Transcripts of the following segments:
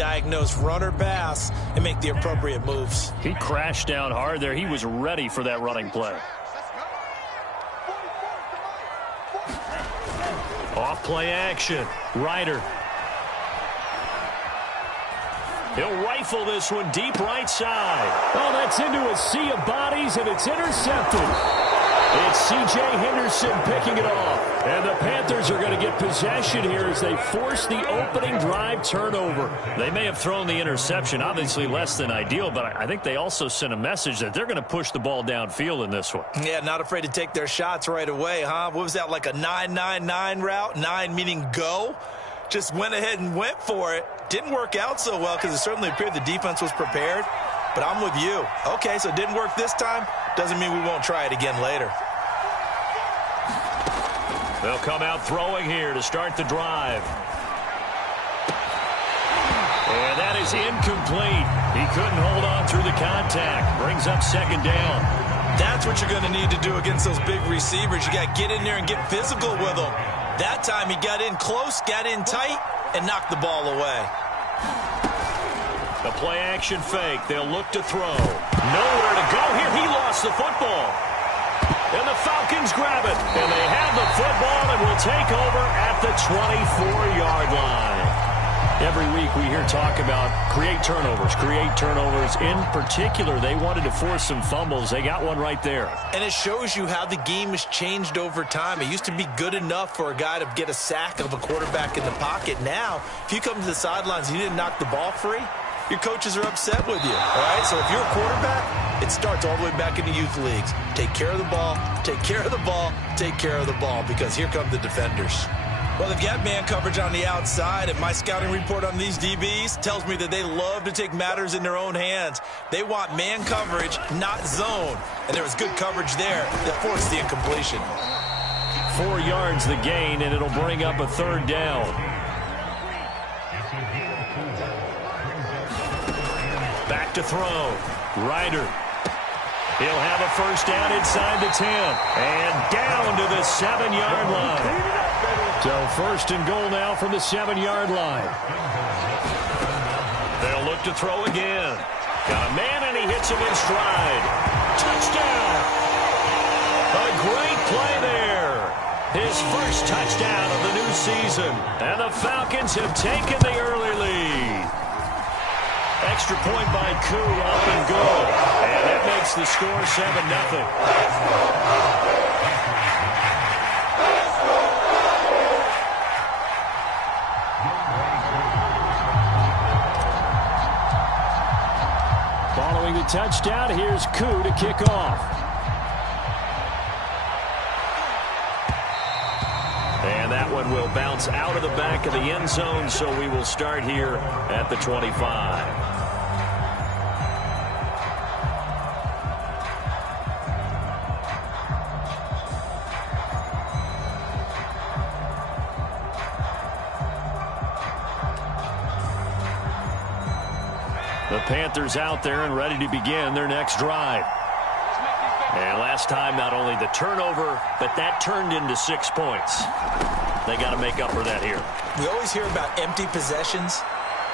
diagnose run or pass and make the appropriate moves. He crashed down hard there. He was ready for that running play. Off play action. Ryder. He'll rifle this one deep right side. Oh, that's into a sea of bodies, and it's intercepted. It's C.J. Henderson picking it off. And the Panthers are going to get possession here as they force the opening drive turnover. They may have thrown the interception, obviously less than ideal, but I think they also sent a message that they're going to push the ball downfield in this one. Yeah, not afraid to take their shots right away, huh? What was that, like a 9-9-9 route? 9 meaning go? Just went ahead and went for it. Didn't work out so well because it certainly appeared the defense was prepared. But I'm with you. Okay, so it didn't work this time. Doesn't mean we won't try it again later. They'll come out throwing here to start the drive. And that is incomplete. He couldn't hold on through the contact. Brings up second down. That's what you're going to need to do against those big receivers. You got to get in there and get physical with them. That time he got in close, got in tight, and knocked the ball away. The play action fake. They'll look to throw. Nowhere to go here. He lost the football. And the Falcons grab it. And they have the football and will take over at the 24-yard line. Every week we hear talk about create turnovers. In particular, they wanted to force some fumbles. They got one right there. And it shows you how the game has changed over time. It used to be good enough for a guy to get a sack of a quarterback in the pocket. Now, if you come to the sidelines and you didn't knock the ball free, your coaches are upset with you, all right? So if you're a quarterback, it starts all the way back in the youth leagues. Take care of the ball, take care of the ball, take care of the ball, because here come the defenders. Well, they've got man coverage on the outside, and my scouting report on these DBs tells me that they love to take matters in their own hands. They want man coverage, not zone. And there was good coverage there that forced the incompletion. 4 yards the gain, and it'll bring up a third down. Back to throw. Ryder. He'll have a first down inside the 10. And down to the 7-yard line. So first and goal now from the 7-yard line. They'll look to throw again. Got a man, and he hits him in stride. Touchdown. A great play there. His first touchdown of the new season. And the Falcons have taken the early lead. Extra point by Koo, up and good. And that makes the score 7-0. Following the touchdown, here's Koo to kick off. And that one will bounce out of the back of the end zone, so we will start here at the 25. The Panthers out there and ready to begin their next drive. And last time, not only the turnover, but that turned into 6 points. They got to make up for that here. We always hear about empty possessions,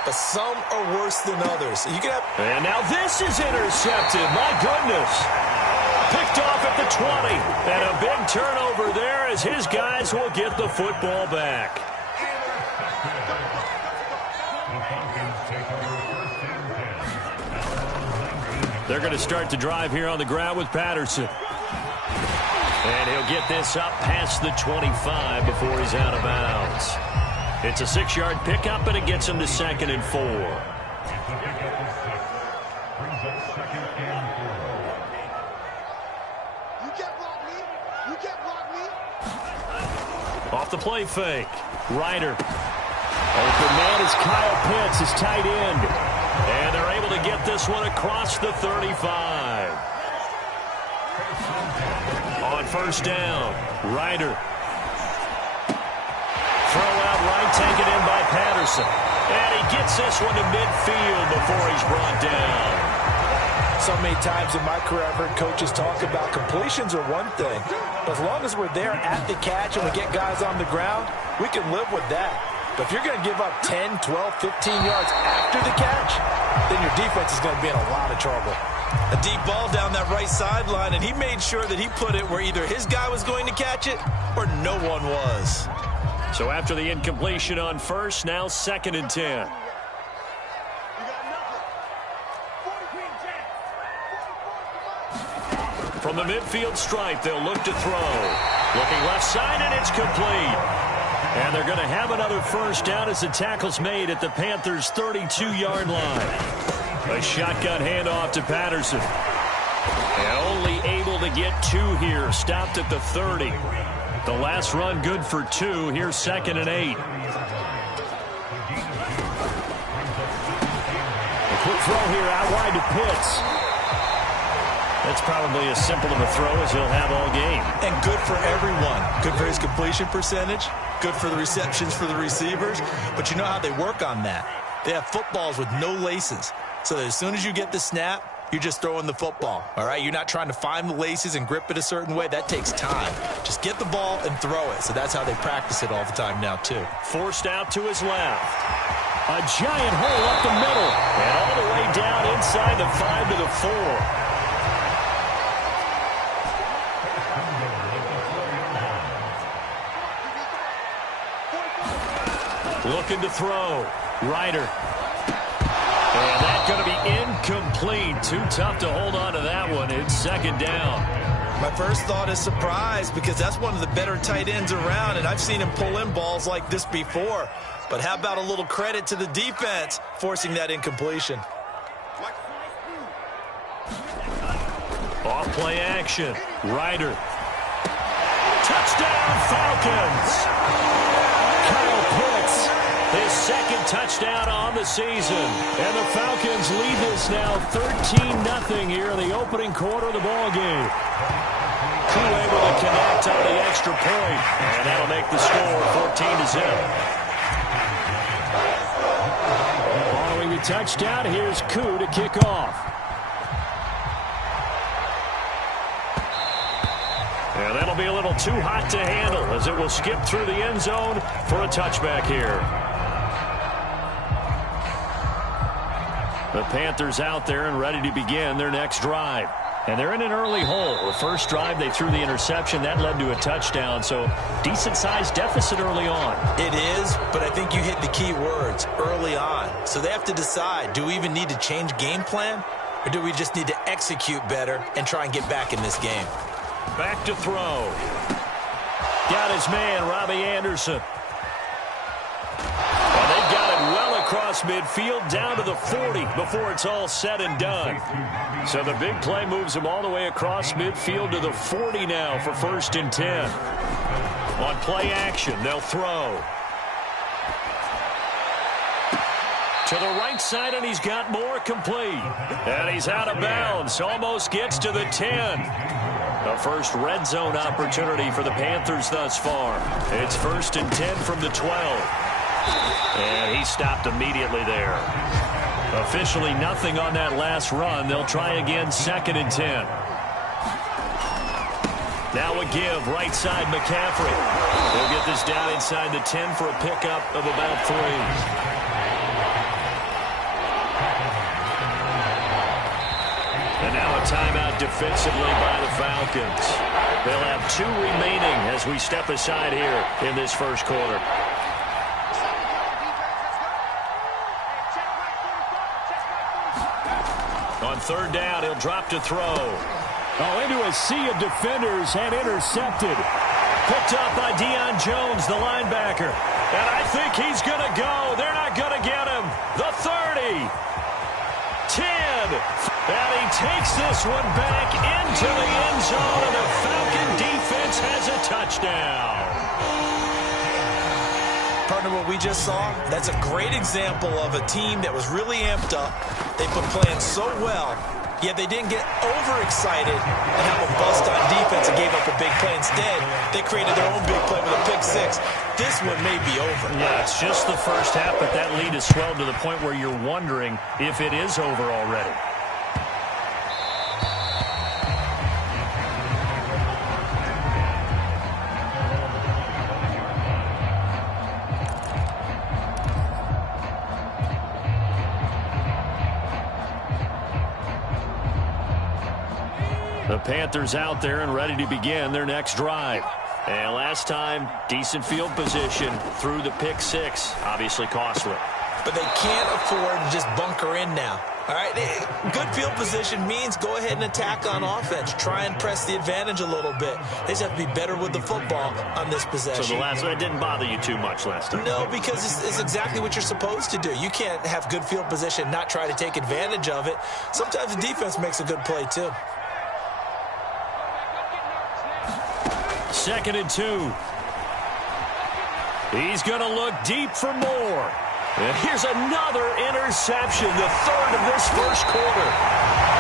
but some are worse than others. You can have... And now this is intercepted. My goodness. Picked off at the 20. And a big turnover there as his guys will get the football back. They're going to start the drive here on the ground with Patterson. And he'll get this up past the 25 before he's out of bounds. It's a 6-yard pickup, and it gets him to 2nd and 4. Off the play fake. Ryder. Open man is Kyle Pitts, his tight end. And they're able to get this one across the 35. On first down, Ryder. Throw out right, taken in by Patterson. And he gets this one to midfield before he's brought down. So many times in my career, I've heard coaches talk about completions are one thing. But as long as we're there at the catch and we get guys on the ground, we can live with that. But if you're going to give up 10, 12, 15 yards after the catch, then your defense is going to be in a lot of trouble. A deep ball down that right sideline, and he made sure that he put it where either his guy was going to catch it or no one was. So after the incompletion on first, now 2nd and 10. From the midfield stripe, they'll look to throw. Looking left side, and it's complete. And they're going to have another first down as the tackle's made at the Panthers' 32-yard line. A shotgun handoff to Patterson. And only able to get 2 here. Stopped at the 30. The last run good for 2. Here's 2nd and 8. A quick throw here out wide to Pitts. That's probably as simple of a throw as he'll have all game. And good for everyone. Good for his completion percentage. Good for the receptions for the receivers. But you know how they work on that. They have footballs with no laces. So that as soon as you get the snap, you're just throwing the football. All right? You're not trying to find the laces and grip it a certain way. That takes time. Just get the ball and throw it. So that's how they practice it all the time now, too. Forced out to his left. A giant hole up the middle. And all the way down inside the 5 to the 4. Looking to throw. Ryder. And that's going to be incomplete. Too tough to hold on to that one. It's 2nd down. My first thought is surprise because that's one of the better tight ends around, and I've seen him pull in balls like this before. But how about a little credit to the defense forcing that incompletion? Off play action. Ryder. Touchdown Falcons. Kyle Pitts, his 2nd touchdown on the season. And the Falcons lead this now 13-0 here in the opening quarter of the ballgame. Koo able to connect on the extra point, and that'll make the score 14-0. Following the touchdown, here's Koo to kick off. And that'll be a little too hot to handle as it will skip through the end zone for a touchback here. The Panthers out there and ready to begin their next drive. And they're in an early hole. The first drive, they threw the interception. That led to a touchdown, so decent-sized deficit early on. It is, but I think you hit the key words, early on. So they have to decide, do we even need to change game plan, or do we just need to execute better and try and get back in this game? Back to throw. Got his man, Robbie Anderson. And they've got it well across midfield down to the 40 before it's all said and done. So the big play moves him all the way across midfield to the 40 now for 1st and 10. On play action, they'll throw. To the right side, and he's got more complete. And he's out of bounds. Almost gets to the 10. The first red zone opportunity for the Panthers thus far. It's 1st and 10 from the 12. And he stopped immediately there. Officially nothing on that last run. They'll try again 2nd and 10. Now a give, right side McCaffrey. They'll get this down inside the 10 for a pickup of about 3. And now a timeout defensively by the Falcons. They'll have 2 remaining as we step aside here in this first quarter. On 3rd down, he'll drop to throw. Oh, into a sea of defenders and intercepted. Picked up by Deion Jones, the linebacker. And I think he's going to go. They're not going to get him. The 30. 10. And he takes this one back into the end zone, and the Falcon defense has a touchdown. Partner, what we just saw, that's a great example of a team that was really amped up. They've been playing so well, yet they didn't get overexcited and have a bust on defense and gave up a big play. Instead, they created their own big play with a pick 6. This one may be over. Yeah, it's just the first half, but that lead has swelled to the point where you're wondering if it is over already. The Panthers out there and ready to begin their next drive. And last time, decent field position through the pick six. Obviously costly. But they can't afford to just bunker in now. All right, good field position means go ahead and attack on offense. Try and press the advantage a little bit. They just have to be better with the football on this possession. So the last one didn't bother you too much last time? No, because it's exactly what you're supposed to do. You can't have good field position, not try to take advantage of it. Sometimes the defense makes a good play, too. 2nd and 2. He's going to look deep for more. And here's another interception, the third of this first quarter.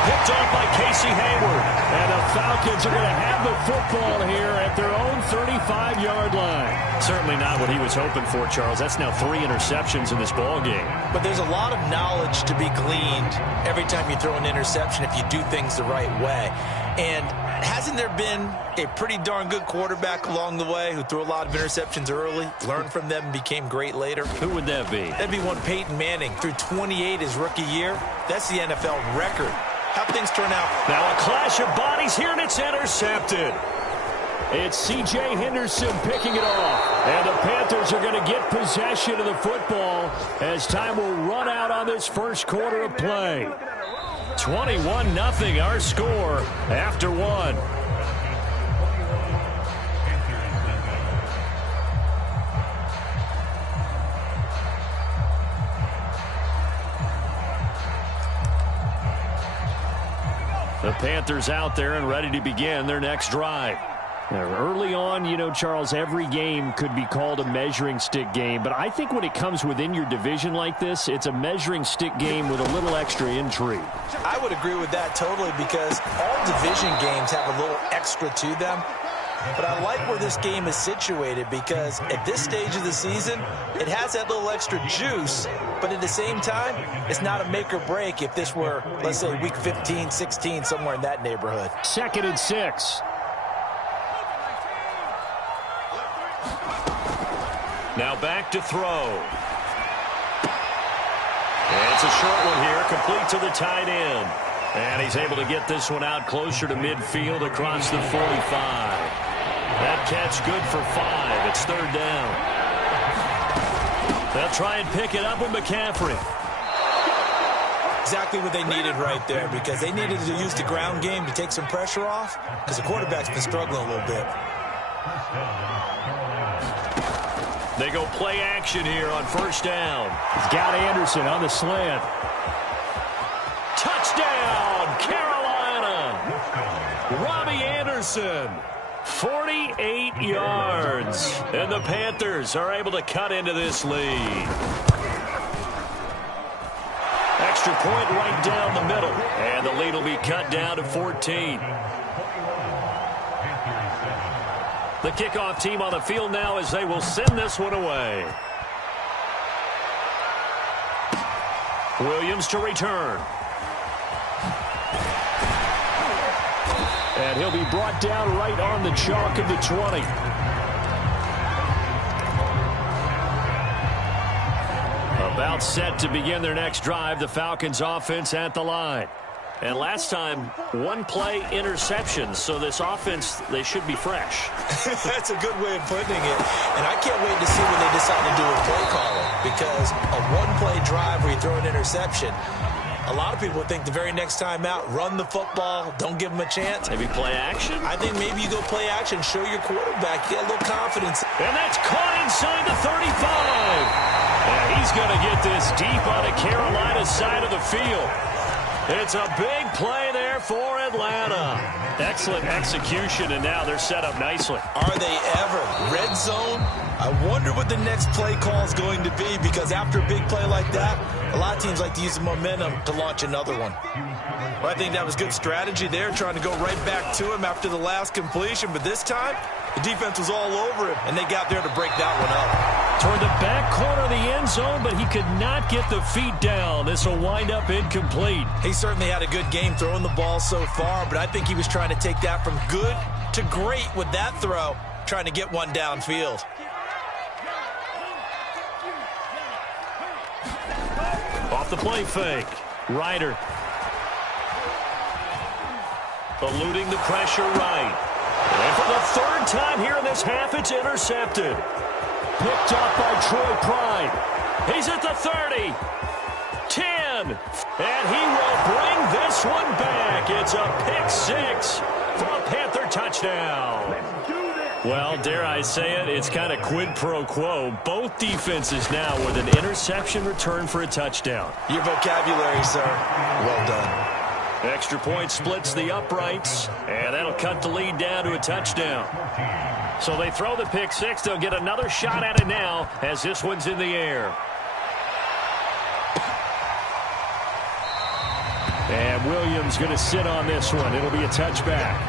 Picked off by Casey Hayward. And the Falcons are going to have the football here at their own 35-yard line. Certainly not what he was hoping for, Charles. That's now 3 interceptions in this ball game. But there's a lot of knowledge to be gleaned every time you throw an interception if you do things the right way. And hasn't there been a pretty darn good quarterback along the way who threw a lot of interceptions early, learned from them, and became great later? Who would that be? That'd be one Peyton Manning. Threw 28 his rookie year. That's the NFL record. How'd things turn out? Now a clash of bodies here, and it's intercepted. It's C.J. Henderson picking it off. And the Panthers are going to get possession of the football as time will run out on this first quarter of play. 21-0 our score after one. The Panthers out there and ready to begin their next drive. Now, early on, you know, Charles, every game could be called a measuring stick game. But I think when it comes within your division like this, it's a measuring stick game with a little extra intrigue. I would agree with that totally because all division games have a little extra to them. But I like where this game is situated because at this stage of the season, it has that little extra juice. But at the same time, it's not a make or break if this were, let's say, week 15, 16, somewhere in that neighborhood. 2nd and 6. Now back to throw. And it's a short one here, complete to the tight end. And he's able to get this one out closer to midfield across the 45. That catch good for 5. It's 3rd down. They'll try and pick it up with McCaffrey. Exactly what they needed right there because they needed to use the ground game to take some pressure off because the quarterback's been struggling a little bit. They go play action here on 1st down. He's got Anderson on the slant. Touchdown, Carolina. Robbie Anderson, 48 yards. And the Panthers are able to cut into this lead. Extra point right down the middle. And the lead will be cut down to 14. The kickoff team on the field now as they will send this one away. Williams to return. And he'll be brought down right on the chalk of the 20. About set to begin their next drive, the Falcons offense at the line. And last time, 1-play interceptions, so this offense, they should be fresh. That's a good way of putting it. And I can't wait to see when they decide to do a play calling because a 1-play drive where you throw an interception, a lot of people think the very next time out, run the football, don't give them a chance. Maybe play action? I think maybe you go play action, show your quarterback, get a little confidence. And that's caught inside the 35. And he's going to get this deep on the Carolina side of the field. It's a big play there for Atlanta. Excellent execution, and now they're set up nicely. Are they ever? Red zone? I wonder what the next play call is going to be because after a big play like that, a lot of teams like to use the momentum to launch another one. Well, I think that was good strategy there, trying to go right back to him after the last completion. But this time, the defense was all over him, and they got there to break that one up. Toward the back corner of the end zone, but he could not get the feet down. This will wind up incomplete. He certainly had a good game throwing the ball so far, but I think he was trying to take that from good to great with that throw, trying to get one downfield. Off the play fake. Ryder. eluding the pressure right. And for the third time here in this half, it's intercepted. Picked up by Troy Pride. He's at the 30. 10. And he will bring this one back. It's a pick six for a Panther touchdown. Well, dare I say it, it's kind of quid pro quo. Both defenses now with an interception return for a touchdown. Your vocabulary, sir. Well done. Extra point splits the uprights, and that'll cut the lead down to a touchdown. So they throw the pick six. They'll get another shot at it now as this one's in the air. And Williams going to sit on this one. It'll be a touchback.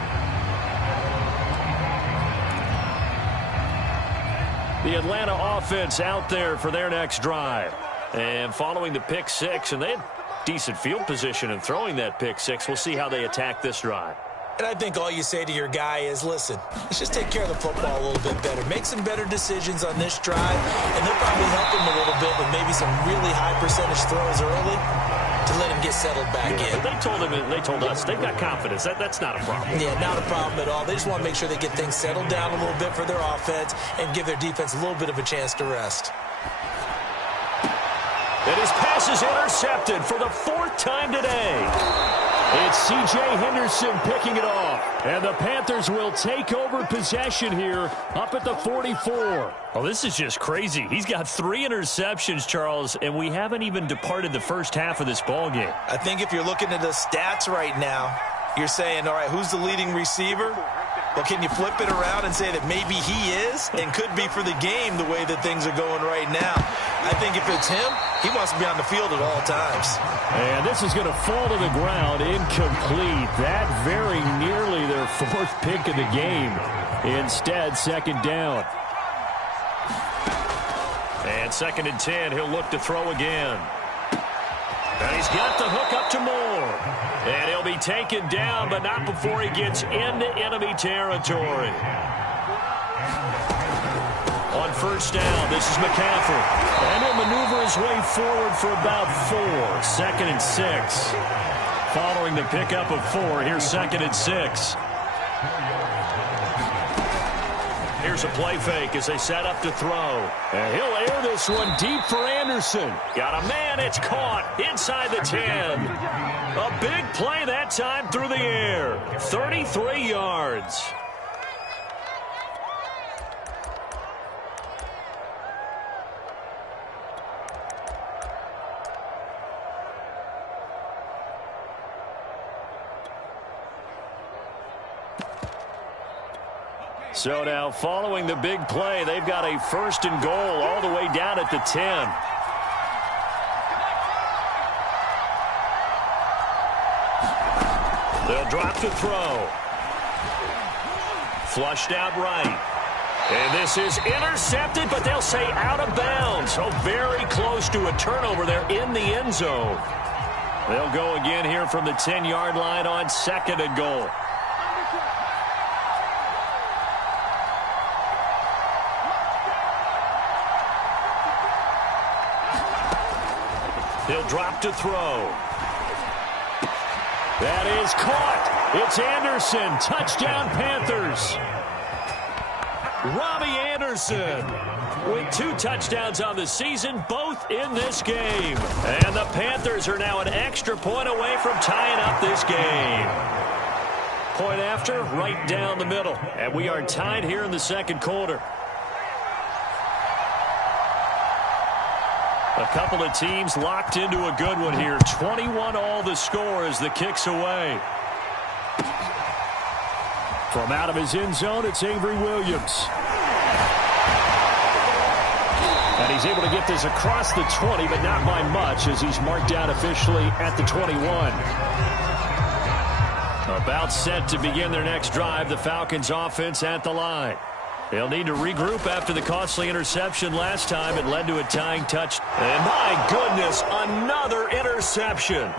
The Atlanta offense out there for their next drive. And following the pick six, and they had decent field position in throwing that pick six. We'll see how they attack this drive. And I think all you say to your guy is, listen, let's just take care of the football a little bit better. Make some better decisions on this drive, and they'll probably help him a little bit with maybe some really high percentage throws early to let him get settled back in. But they told us they've got confidence. That's not a problem. Yeah, not a problem at all. They just want to make sure they get things settled down a little bit for their offense and give their defense a little bit of a chance to rest. And his pass is intercepted for the fourth time today. It's C.J. Henderson picking it off. And the Panthers will take over possession here up at the 44. Oh, this is just crazy. He's got 3 interceptions, Charles, and we haven't even departed the first half of this ballgame. I think if you're looking at the stats right now, you're saying, all right, who's the leading receiver? Well, can you flip it around and say that maybe he is and could be for the game the way that things are going right now? I think if it's him, he wants to be on the field at all times. And this is going to fall to the ground incomplete. That very nearly their 4th pick of the game. Instead, second down. And 2nd and 10, he'll look to throw again. And he's got the hook up to Moore. And he'll be taken down, but not before he gets into enemy territory. On first down, this is McCaffrey. And he'll maneuver his way forward for about 4. 2nd and 6. Following the pickup of 4, here's 2nd and 6. Here's a play fake as they set up to throw. And he'll air this one deep for Anderson. Got a man, it's caught inside the 10. A big play that time through the air. 33 yards. So now following the big play, they've got a 1st and goal all the way down at the 10. They'll drop to throw. Flushed out right. And this is intercepted, but they'll say out of bounds. So very close to a turnover there in the end zone. They'll go again here from the 10-yard line on 2nd and goal. He'll drop to throw. That is caught. It's Anderson. Touchdown, Panthers. Robbie Anderson with 2 touchdowns on the season, both in this game. And the Panthers are now an extra point away from tying up this game. Point after, right down the middle. And we are tied here in the 2nd quarter. A couple of teams locked into a good one here. 21 all the score as the kick's away. From out of his end zone, it's Avery Williams. And he's able to get this across the 20, but not by much as he's marked down officially at the 21. About set to begin their next drive, the Falcons offense at the line. They'll need to regroup after the costly interception last time. It led to a tying touch. And my goodness, another interception.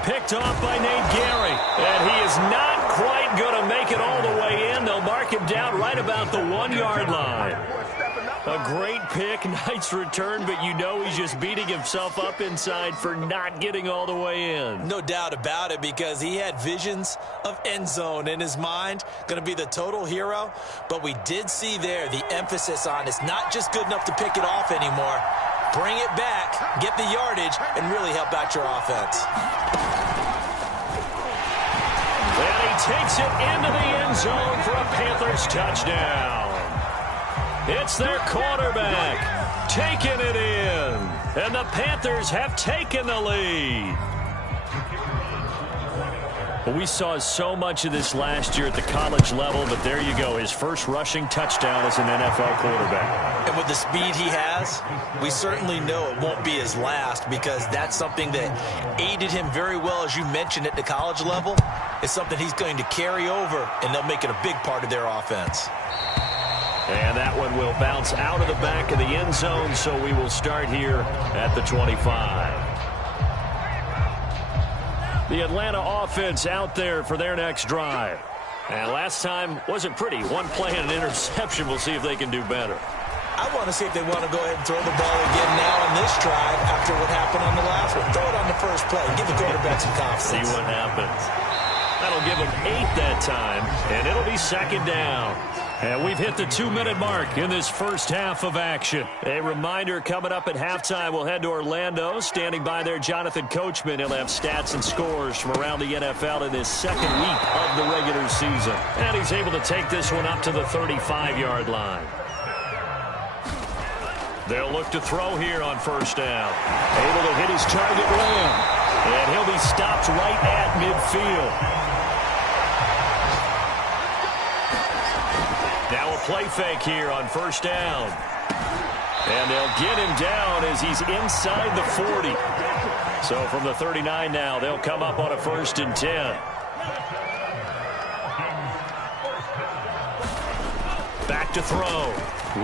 Picked off by Nate Gary. And he is not quite going to make it all the way in. They'll mark him down right about the 1-yard line. A great pick, nice return, but you know he's just beating himself up inside for not getting all the way in. No doubt about it, because he had visions of end zone in his mind, going to be the total hero. But we did see there the emphasis on it's not just good enough to pick it off anymore. Bring it back, get the yardage, and really help out your offense. And he takes it into the end zone for a Panthers touchdown. It's their quarterback taking it in. And the Panthers have taken the lead. Well, we saw so much of this last year at the college level, but there you go. His first rushing touchdown as an NFL quarterback. And with the speed he has, we certainly know it won't be his last, because that's something that aided him very well, as you mentioned, at the college level. It's something he's going to carry over, and they'll make it a big part of their offense. And that one will bounce out of the back of the end zone, so we will start here at the 25. The Atlanta offense out there for their next drive. And last time wasn't pretty. One play and an interception. We'll see if they can do better. I want to see if they want to go ahead and throw the ball again now on this drive after what happened on the last one. Throw it on the first play. Give the quarterback some confidence. See what happens. That'll give them 8 that time, and it'll be second down. And we've hit the 2-minute mark in this first half of action. A reminder, coming up at halftime, we'll head to Orlando. Standing by there, Jonathan Coachman. He'll have stats and scores from around the NFL in this second week of the regular season. And he's able to take this one up to the 35-yard line. They'll look to throw here on first down. Able to hit his target, Lamb. And he'll be stopped right at midfield. Now a play fake here on first down. And they'll get him down as he's inside the 40. So from the 39 now, they'll come up on a 1st and 10. Back to throw.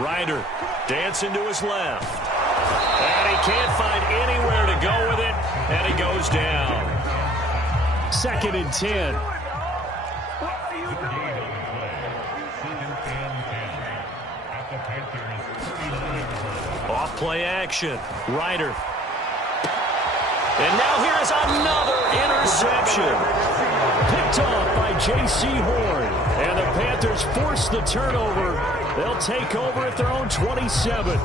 Ryder dancing to his left. And he can't find anywhere to go with it. And he goes down. 2nd and 10. Off play action. Ryder. And now here is another interception. Picked off by J.C. Horn. And the Panthers force the turnover. They'll take over at their own 27.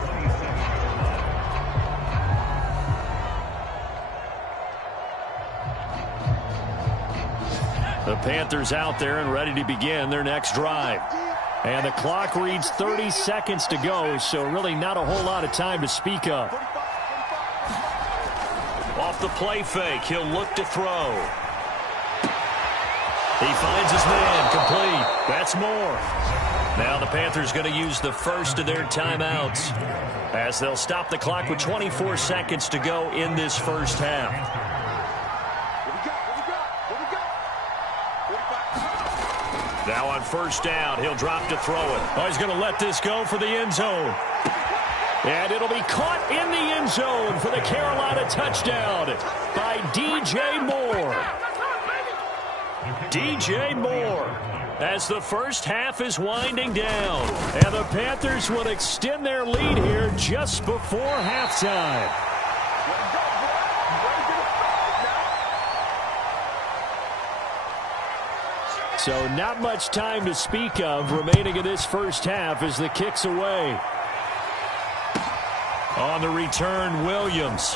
The Panthers out there and ready to begin their next drive. And the clock reads 30 seconds to go, so really not a whole lot of time to speak of. Off the play fake, he'll look to throw. He finds his man, complete. That's more. Now the Panthers going to use the first of their timeouts as they'll stop the clock with 24 seconds to go in this first half. Now on first down, he'll drop to throw it. Oh, he's going to let this go for the end zone. And it'll be caught in the end zone for the Carolina touchdown by DJ Moore. DJ Moore as the first half is winding down. And the Panthers will extend their lead here just before halftime. So not much time to speak of remaining in this first half as the kick's away. On the return, Williams.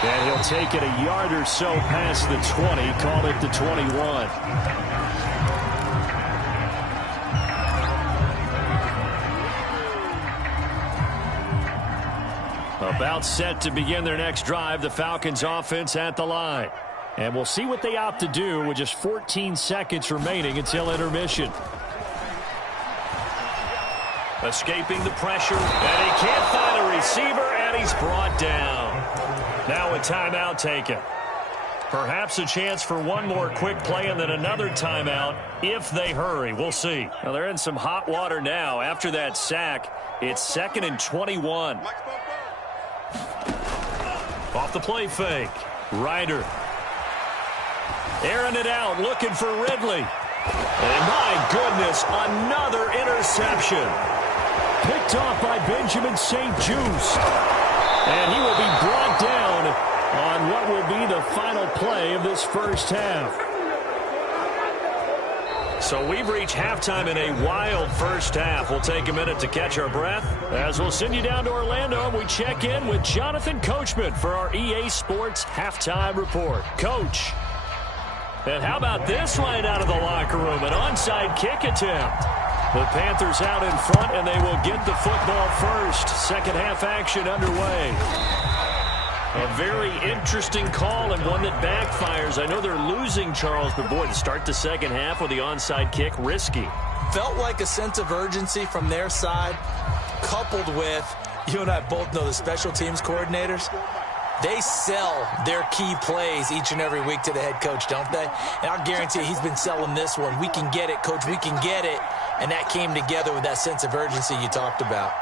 And he'll take it a yard or so past the 20, call it the 21. About set to begin their next drive, the Falcons offense at the line. And we'll see what they opt to do with just 14 seconds remaining until intermission. Escaping the pressure, and he can't find a receiver, and he's brought down. Now a timeout taken. Perhaps a chance for one more quick play and then another timeout if they hurry. We'll see. Well, they're in some hot water now. After that sack, it's 2nd and 21. Off the play fake. Ryder. Airing it out, looking for Ridley. And my goodness, another interception. picked off by Benjamin St-Juste. And he will be brought down on what will be the final play of this first half. So we've reached halftime in a wild first half. We'll take a minute to catch our breath as we'll send you down to Orlando, and we check in with Jonathan Coachman for our EA Sports Halftime Report. Coach, and how about this right out of the locker room? An onside kick attempt. The Panthers out in front, and they will get the football first. Second half action underway. A very interesting call and one that backfires. I know they're losing, Charles, but boy, to start the second half with the onside kick, risky. Felt like a sense of urgency from their side, coupled with, you and I both know the special teams coordinators. They sell their key plays each and every week to the head coach, don't they? And I'll guarantee you he's been selling this one. We can get it, coach, we can get it. And that came together with that sense of urgency you talked about.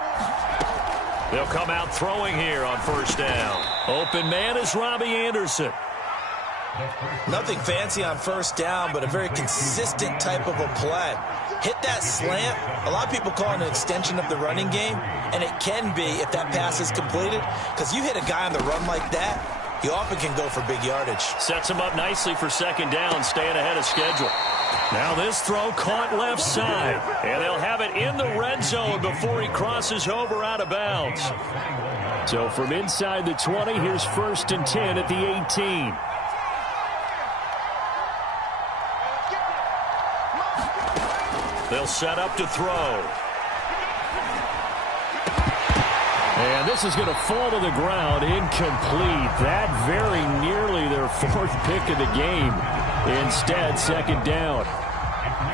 They'll come out throwing here on first down. Open man is Robbie Anderson. Nothing fancy on first down, but a very consistent type of a play. Hit that slant. A lot of people call it an extension of the running game, and it can be if that pass is completed, because you hit a guy on the run like that, he often can go for big yardage. Sets him up nicely for second down, staying ahead of schedule. Now this throw caught left side, and they'll have it in the red zone before he crosses over out of bounds. So from inside the 20, here's 1st and 10 at the 18. They'll set up to throw. And this is going to fall to the ground, incomplete. That very nearly their 4th pick of the game. Instead, second down.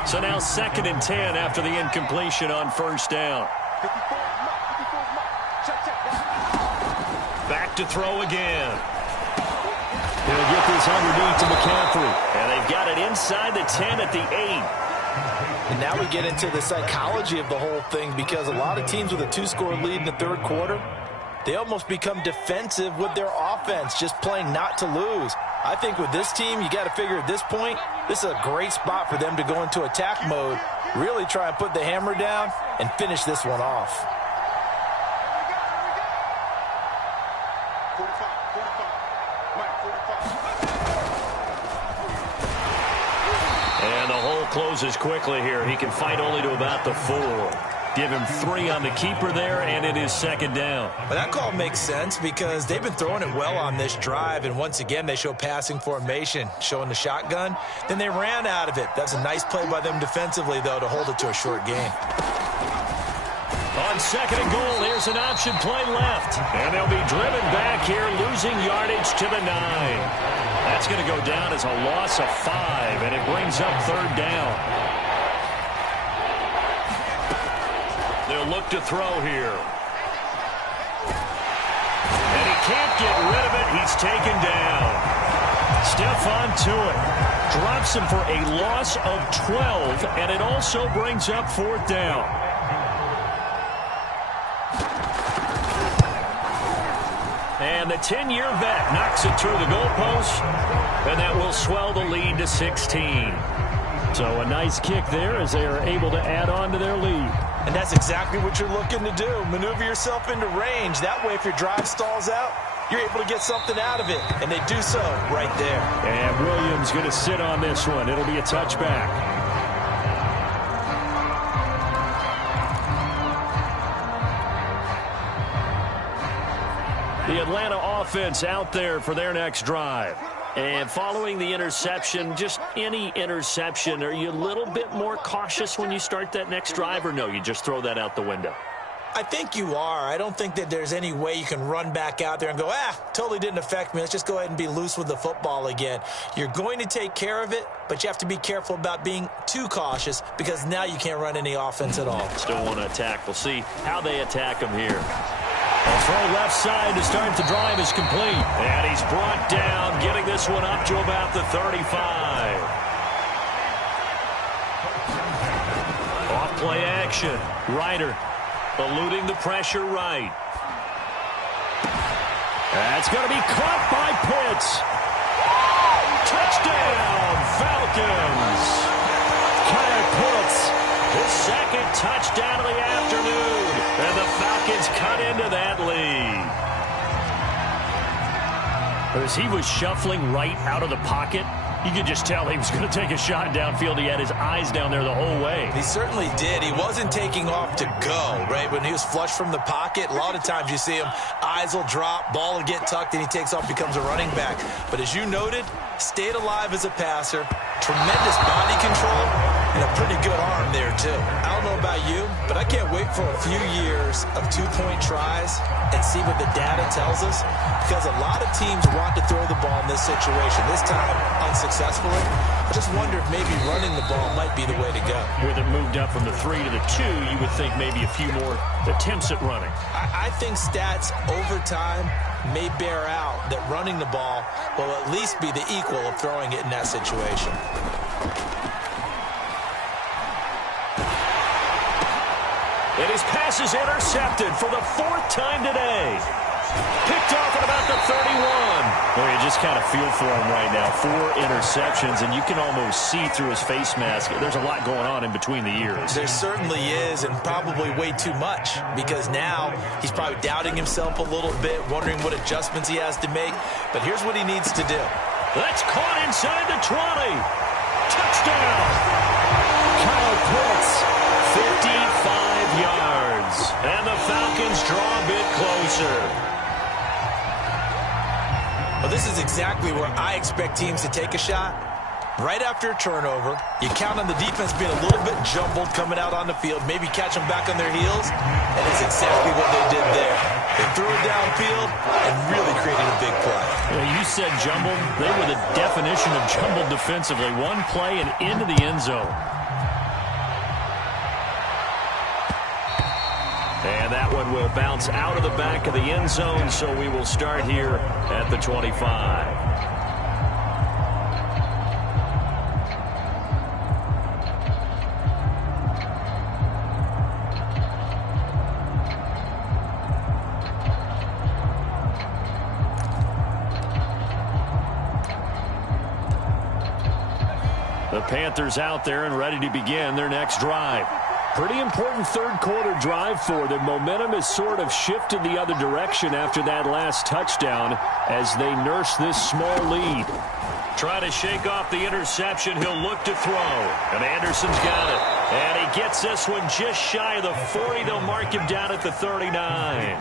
So now 2nd and 10 after the incompletion on first down. Back to throw again. He'll get this underneath to McCaffrey. And they've got it inside the 10 at the 8. And now we get into the psychology of the whole thing, because a lot of teams with a 2-score lead in the third quarter, they almost become defensive with their offense, just playing not to lose. I think with this team, you got to figure at this point, this is a great spot for them to go into attack mode, really try and put the hammer down and finish this one off. And the hole closes quickly here. He can fight only to about the 4. Give him 3 on the keeper there, and it is second down. But that call makes sense because they've been throwing it well on this drive, and once again they show passing formation, showing the shotgun. Then they ran out of it. That's a nice play by them defensively, though, to hold it to a short gain. On 2nd and goal, there's an option play left. And they'll be driven back here, losing yardage to the 9. That's going to go down as a loss of 5, and it brings up 3rd down. They'll look to throw here. And he can't get rid of it. He's taken down. Stephon Tuitt drops him for a loss of 12, and it also brings up 4th down. And the 10-year vet knocks it through the goalpost, and that will swell the lead to 16. So a nice kick there as they are able to add on to their lead. And that's exactly what you're looking to do. Maneuver yourself into range. That way, if your drive stalls out, you're able to get something out of it. And they do so right there. And Williams going to sit on this one. It'll be a touchback. The Atlanta offense out there for their next drive. And following the interception, just any interception, are you a little bit more cautious when you start that next drive, or no, you just throw that out the window? I think you are. I don't think that there's any way you can run back out there and go, totally didn't affect me. Let's just go ahead and be loose with the football again. You're going to take care of it, but you have to be careful about being too cautious because now you can't run any offense at all. Still want to attack. We'll see how they attack him here. A throw left side to start the drive is complete. And he's brought down, getting this one up to about the 35. Off play action. Ryder eluding the pressure right. That's going to be caught by Pitts. Touchdown, Falcons. Kyle Pitts, his second touchdown of the afternoon. And the Falcons cut into that lead. As he was shuffling right out of the pocket, you could just tell he was going to take a shot downfield. He had his eyes down there the whole way. He certainly did. He wasn't taking off to go, right? When he was flush from the pocket, a lot of times you see him, eyes will drop, ball will get tucked, and he takes off, becomes a running back. But as you noted, stayed alive as a passer, tremendous body control, and a pretty good arm there, too. I don't know about you, but I can't wait for a few years of two-point tries and see what the data tells us, because a lot of teams want to throw the ball in this situation. This time, unsuccessfully. I just wonder if maybe running the ball might be the way to go. With it moved up from the 3 to the 2, you would think maybe a few more attempts at running. I think stats over time may bear out that running the ball will at least be the equal of throwing it in that situation. And his pass is intercepted for the 4th time today. Picked off at about the 31. Well, you just kind of feel for him right now. 4 interceptions, and you can almost see through his face mask. There's a lot going on in between the ears. There certainly is, and probably way too much, because now he's probably doubting himself a little bit, wondering what adjustments he has to make. But here's what he needs to do. That's caught inside the 20. Touchdown. Kyle Pitts, 55 yards. And the Falcons draw a bit closer. Well, this is exactly where I expect teams to take a shot. Right after a turnover, you count on the defense being a little bit jumbled coming out on the field, maybe catch them back on their heels, and it's exactly what they did there. They threw it downfield and really created a big play. Yeah, you said jumbled. They were the definition of jumbled defensively. One play and into the end zone. And that one will bounce out of the back of the end zone, so we will start here at the 25. The Panthers out there and ready to begin their next drive. Pretty important third quarter drive for them. Momentum has sort of shifted the other direction after that last touchdown as they nurse this small lead. Try to shake off the interception. He'll look to throw. And Anderson's got it. And he gets this one just shy of the 40. They'll mark him down at the 39.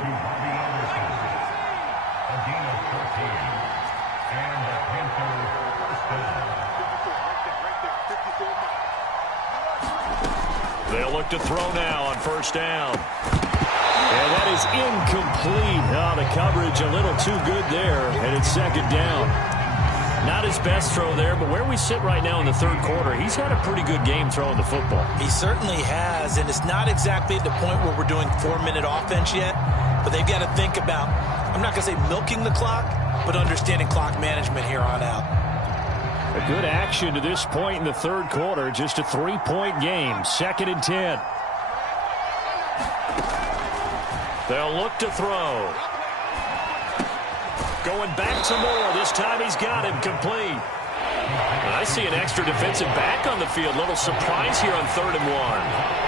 They'll look to throw now on first down. And that is incomplete. Oh, the coverage a little too good there, and it's second down. Not his best throw there, but where we sit right now in the third quarter, he's had a pretty good game throwing the football. He certainly has, and it's not exactly at the point where we're doing 4-minute offense yet, but they've got to think about, I'm not going to say milking the clock, but understanding clock management here on out. A good action to this point in the third quarter. Just a 3-point game. 2nd and 10. They'll look to throw. Going back to Moore. This time he's got him complete. And I see an extra defensive back on the field. Little surprise here on 3rd and 1.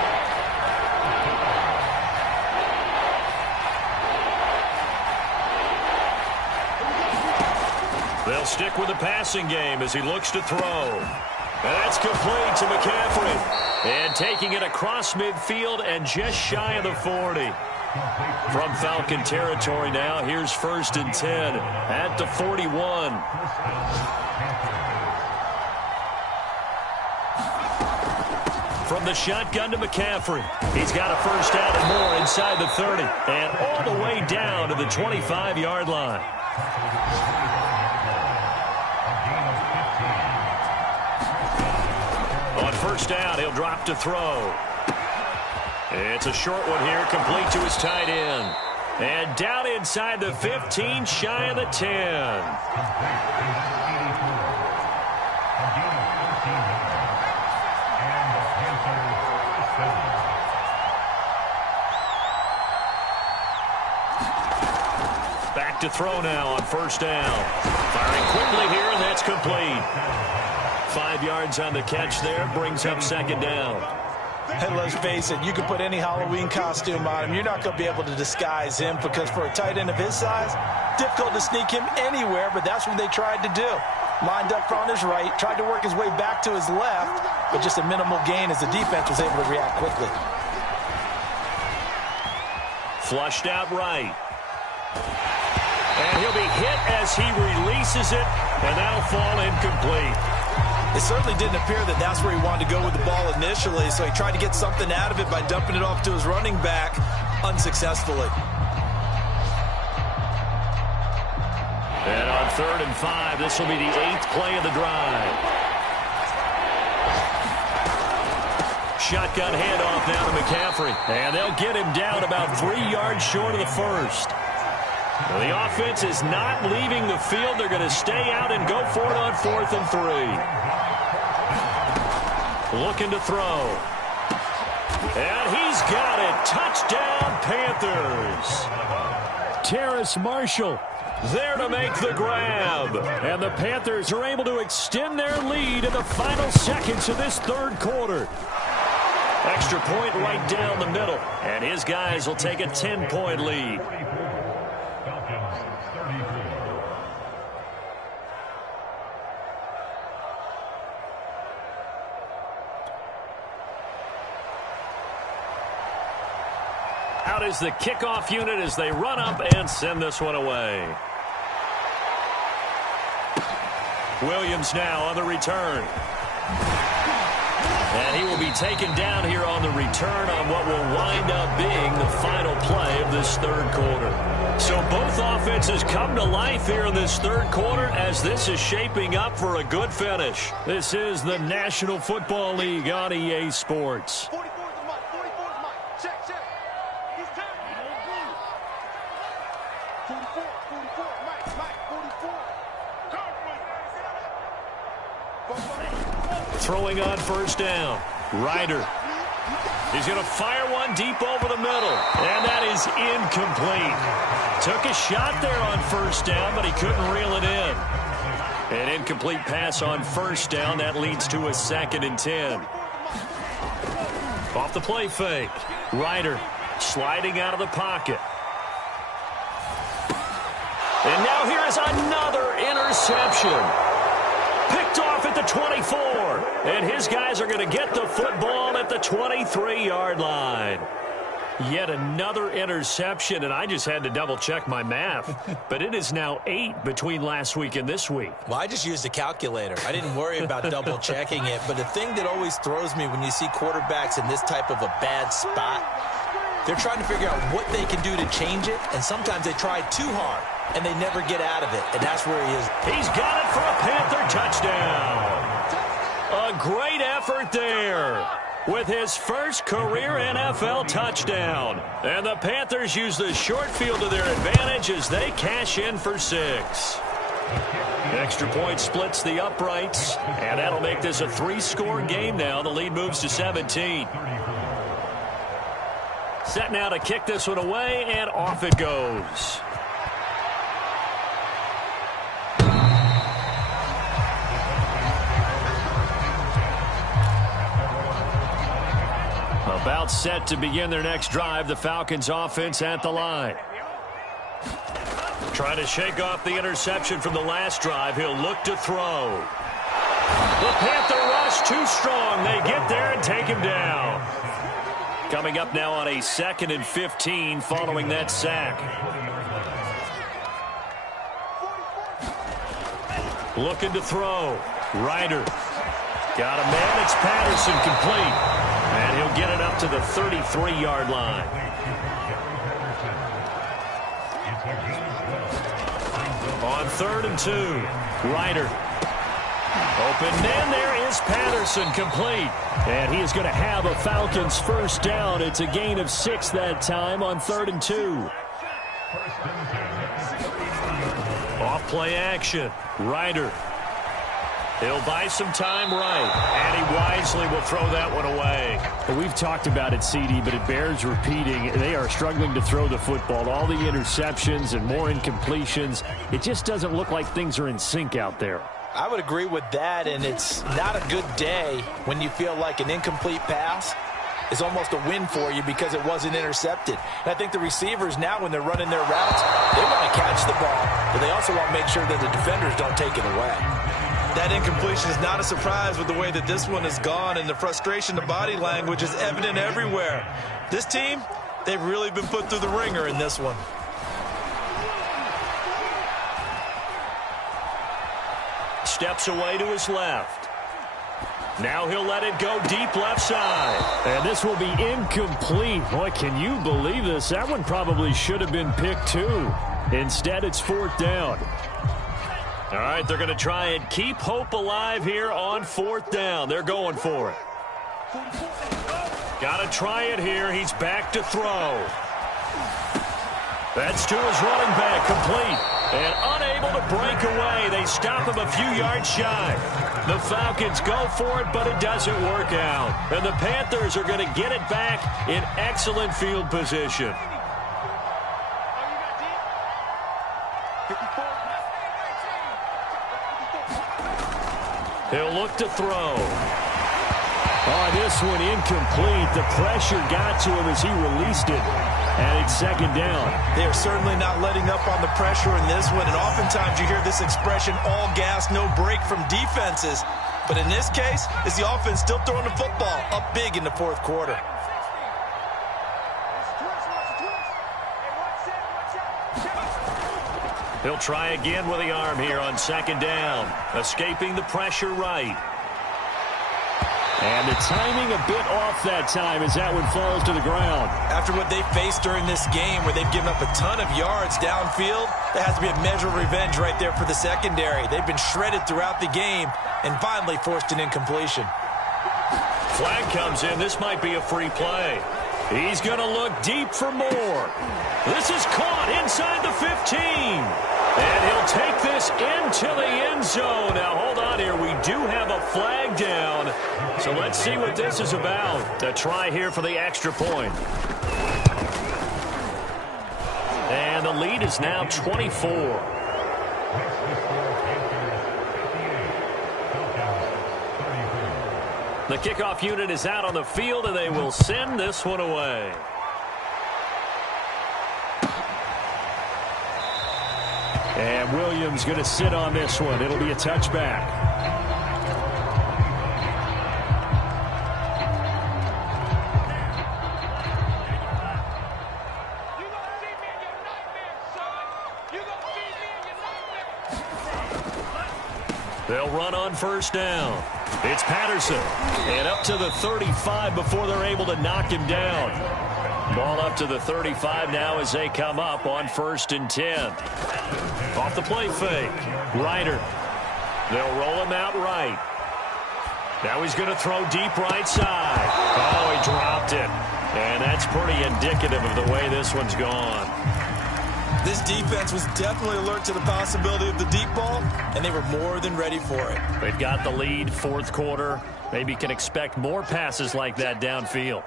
They'll stick with the passing game as he looks to throw. And that's complete to McCaffrey. And taking it across midfield and just shy of the 40. From Falcon territory now, here's 1st and 10 at the 41. From the shotgun to McCaffrey. He's got a first down and more inside the 30. And all the way down to the 25-yard line. On first down, he'll drop to throw. It's a short one here, complete to his tight end. And down inside the 15, shy of the 10. Back to throw now on first down. Firing quickly here, and that's complete. 5 yards on the catch there, brings up second down. And let's face it, you can put any Halloween costume on him. You're not going to be able to disguise him because for a tight end of his size, difficult to sneak him anywhere, but that's what they tried to do. Lined up on his right, tried to work his way back to his left, but just a minimal gain as the defense was able to react quickly. Flushed out right. And he'll be hit as he releases it, and that'll fall incomplete. It certainly didn't appear that that's where he wanted to go with the ball initially, so he tried to get something out of it by dumping it off to his running back unsuccessfully. And on 3rd and 5, this will be the 8th play of the drive. Shotgun handoff now to McCaffrey. And they'll get him down about 3 yards short of the first. Well, the offense is not leaving the field. They're going to stay out and go for it on 4th and 3. Looking to throw. And he's got it. Touchdown, Panthers. Terrace Marshall there to make the grab. And the Panthers are able to extend their lead in the final seconds of this 3rd quarter. Extra point right down the middle. And his guys will take a 10-point lead. Out is the kickoff unit as they run up and send this one away. Williams now on the return. And he will be taken down here on the return on what will wind up being the final play of this 3rd quarter. So both offenses come to life here in this 3rd quarter as this is shaping up for a good finish. This is the National Football League on EA Sports. Throwing on 1st down. Ryder. He's going to fire one deep over the middle. And that is incomplete. Took a shot there on 1st down, but he couldn't reel it in. An incomplete pass on 1st down. That leads to a 2nd and 10. Off the play fake. Ryder sliding out of the pocket. And now here is another interception. Picked off at the 24. And his guys are going to get the football at the 23-yard line. Yet another interception, and I just had to double-check my math. But it is now 8 between last week and this week. Well, I just used a calculator. I didn't worry about double-checking it. But the thing that always throws me when you see quarterbacks in this type of a bad spot, they're trying to figure out what they can do to change it, and sometimes they try too hard, and they never get out of it, and that's where he is. He's got it for a Panther touchdown. A great effort there with his first career NFL touchdown. And the Panthers use the short field to their advantage as they cash in for 6. Extra point splits the uprights, and that'll make this a 3-score game now. The lead moves to 17. Set now to kick this one away, and off it goes. About set to begin their next drive, the Falcons offense at the line. Trying to shake off the interception from the last drive. He'll look to throw. The Panther rush too strong. They get there and take him down. Coming up now on a 2nd and 15 following that sack. Looking to throw. Ryder. Got a man. It's Patterson complete. And he'll get it up to the 33-yard line. On 3rd and 2. Ryder. Open man, there is Patterson complete. And he is going to have a Falcons first down. It's a gain of 6 that time on 3rd and 2. Off play action. Ryder. He'll buy some time right. And he wisely will throw that one away. Well, we've talked about it, CD, but it bears repeating. They are struggling to throw the football. All the interceptions and more incompletions. It just doesn't look like things are in sync out there. I would agree with that, and it's not a good day when you feel like an incomplete pass is almost a win for you because it wasn't intercepted. And I think the receivers now, when they're running their routes, they want to catch the ball, but they also want to make sure that the defenders don't take it away. That incompletion is not a surprise with the way that this one has gone, and the frustration, the body language is evident everywhere. This team, they've really been put through the ringer in this one. Steps away to his left. Now he'll let it go deep left side. And this will be incomplete. Boy, can you believe this? That one probably should have been picked too. Instead, it's 4th down. All right, they're going to try and keep hope alive here on 4th down. They're going for it. Got to try it here. He's back to throw. That's to his running back, complete. And unable to break away. They stop him a few yards shy. The Falcons go for it, but it doesn't work out. And the Panthers are going to get it back in excellent field position. He'll look to throw. Oh, this one incomplete. The pressure got to him as he released it. And it's 2nd down. They are certainly not letting up on the pressure in this one. And oftentimes you hear this expression, all gas, no break from defenses. But in this case, is the offense still throwing the football up big in the 4th quarter. He'll try again with the arm here on 2nd down. Escaping the pressure right. And the timing a bit off that time as that one falls to the ground. After what they faced during this game where they've given up a ton of yards downfield, there has to be a measure of revenge right there for the secondary. They've been shredded throughout the game and finally forced an incompletion. Flag comes in. This might be a free play. He's going to look deep for more. This is caught inside the 15. And he'll take this into the end zone. Now, hold on here. We do have a flag down. So let's see what this is about. A try here for the extra point. And the lead is now 24. The kickoff unit is out on the field, and they will send this one away. And Williams going to sit on this one. It'll be a touchback. They'll run on 1st down. It's Patterson. And up to the 35 before they're able to knock him down. Ball up to the 35 now as they come up on 1st and 10. Off the play fake. Ryder. They'll roll him out right. Now he's going to throw deep right side. Oh, he dropped it. And that's pretty indicative of the way this one's gone. This defense was definitely alert to the possibility of the deep ball, and they were more than ready for it. They've got the lead, 4th quarter. Maybe can expect more passes like that downfield.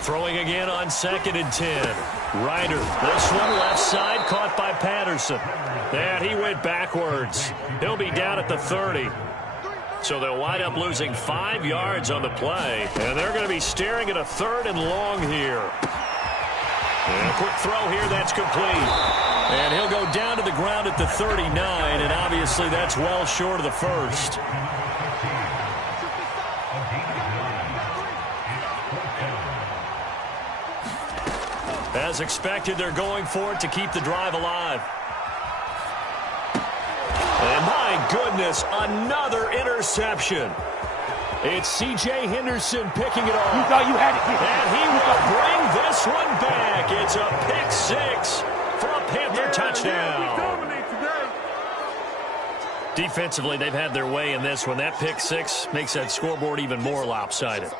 Throwing again on 2nd and 10. Ryder, this one left side, caught by Patterson. And he went backwards. He'll be down at the 30. So they'll wind up losing 5 yards on the play. And they're going to be staring at a 3rd and long here. And a quick throw here, that's complete. And he'll go down to the ground at the 39, and obviously that's well short of the 1st. As expected, they're going for it to keep the drive alive. And my goodness, another interception. It's C.J. Henderson picking it off. You thought you had it. And he will bring this one back. It's a pick 6 for a Panther touchdown. Defensively, they've had their way in this one. That pick 6 makes that scoreboard even more lopsided.